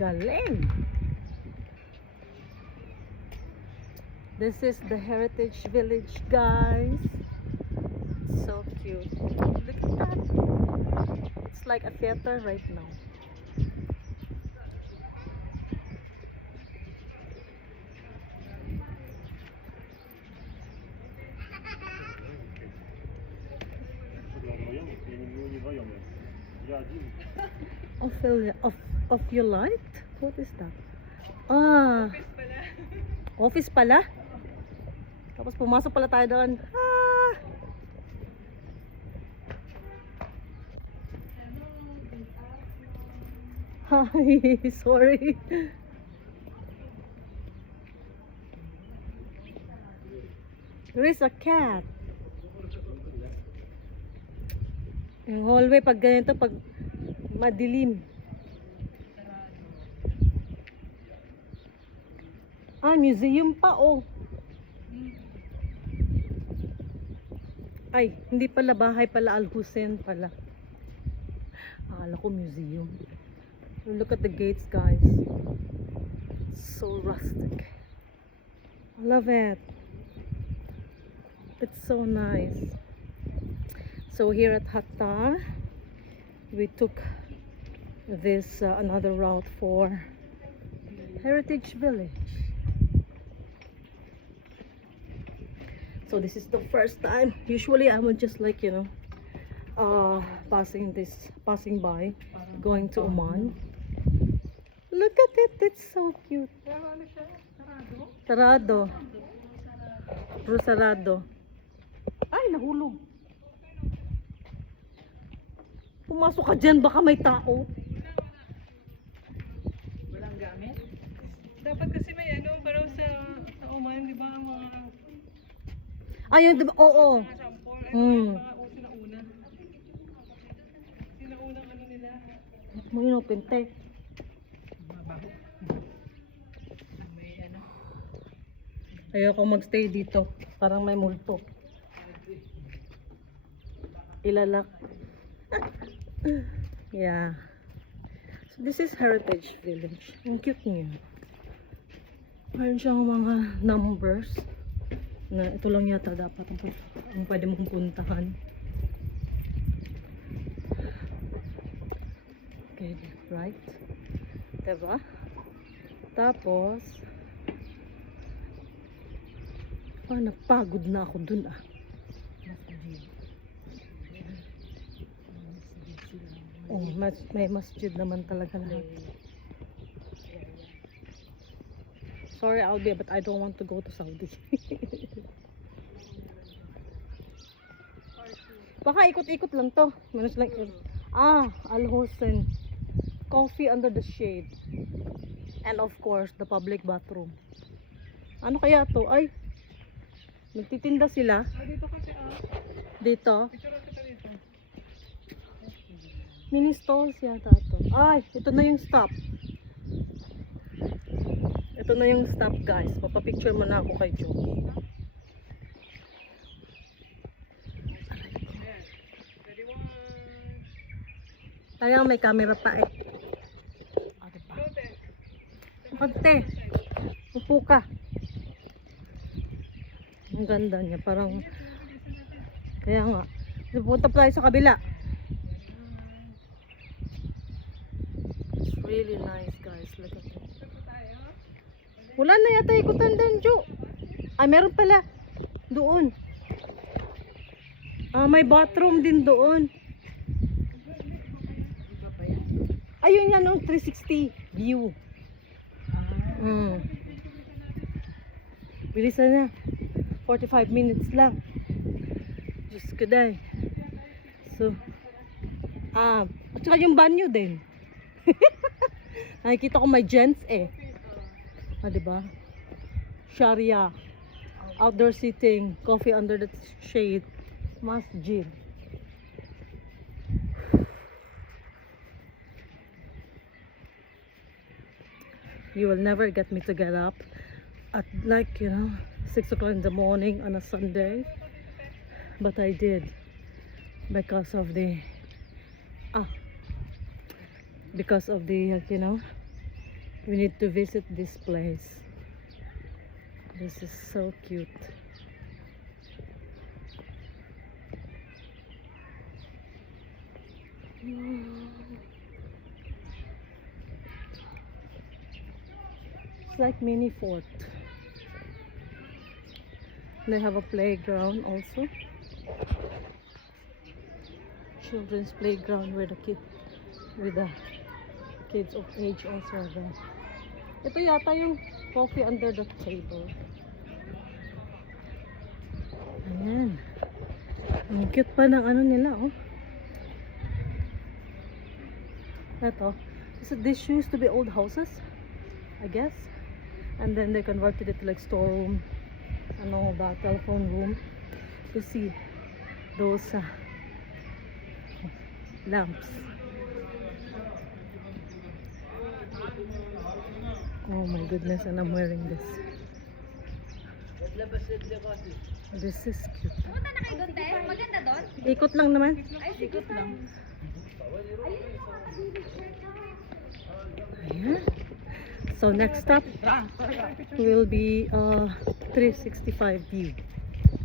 Galing! This is the Heritage Village, guys. So cute. Look at that. It's like a theater right now. Of your light? What is that? Ah, office pala. Tapos pumasok pala tayo doon. Ah. Hi, sorry. There is a cat. Yung hallway pag ganito, pag madilim. Ah, museum pa, oh. Ay, hindi pala bahay pala, Al Hussein pala. Akala ko museum. Look at the gates, guys. So rustic. I love it. It's so nice. So here at Hatta, we took this another route for Heritage Village. So this is the first time. Usually I would just like, you know, passing by, going to Oman. Look at it, it's so cute. Sarado. Sarado. Ay, nahulog. Pumasok ka dyan, baka may tao. Walang gamit? Dapat kasi may ano, pero sa Oman, di ba, mga Ayun, diba? Oo. mga shampoo, ano, mga sinauna. Sinaunang ano nila. Mo yun, pinte. Mabaho. May ano. Ayoko magstay dito. Parang may multo. Ilalak. Yeah. So this is Heritage Village. Ang cute niya. Mayroon siyang mga numbers na ito lang yata dapat ang pwede mong puntahan. Okay, right? Diba? Tapos napagod na ako dun ah. Oh, may masjid naman talaga lahat. Sorry, Albia, but I don't want to go to Saudi. Baka ikot-ikot lang to. Manos lang. Al Hussein. Coffee under the shade. And of course, the public bathroom. Ano kaya to? Ay, nagtitinda sila. Dito kasi Dito. picture kita dito. Mini stalls yata to. Ay, ito na yung stop. Ito na yung stop, guys. Papapicture mo na ako kay Joey. Ready, 1. Kaya may camera pa eh. Diba? Lote. Konti. Upo ka. Ang ganda niya. Parang, kaya nga. Punta pa tayo sa kabila. It's really nice, guys. Look at it. Wala na yata ikutan din, Jo. Ay, meron pala. Doon. May bathroom din doon. Ayun yan, 360 view. Bilisan na. 45 minutes lang. Diyos ko day. So, at saka yung banyo din. Nakikita ko may gents eh. Diba? Sharia. Outdoor seating. Coffee under the shade. Masjid. You will never get me to get up at 6 o'clock in the morning on a Sunday. But I did. Because of the We need to visit this place. This is so cute. It's like mini fort. They have a playground also. Children's playground where the kids of age also are there. Ito yata yung coffee under the table. Ayan. Ang cute pa ng ano nila, oh. Ito. This used to be old houses, I guess. And then they converted it to like storeroom and all that, telephone room. You see those lamps. Oh my goodness, and I'm wearing this. This is cute. Punta na kayo doon, te? Maganda doon? Ikot lang naman. Ay, sige pa. Ayan. So next stop will be 365 view.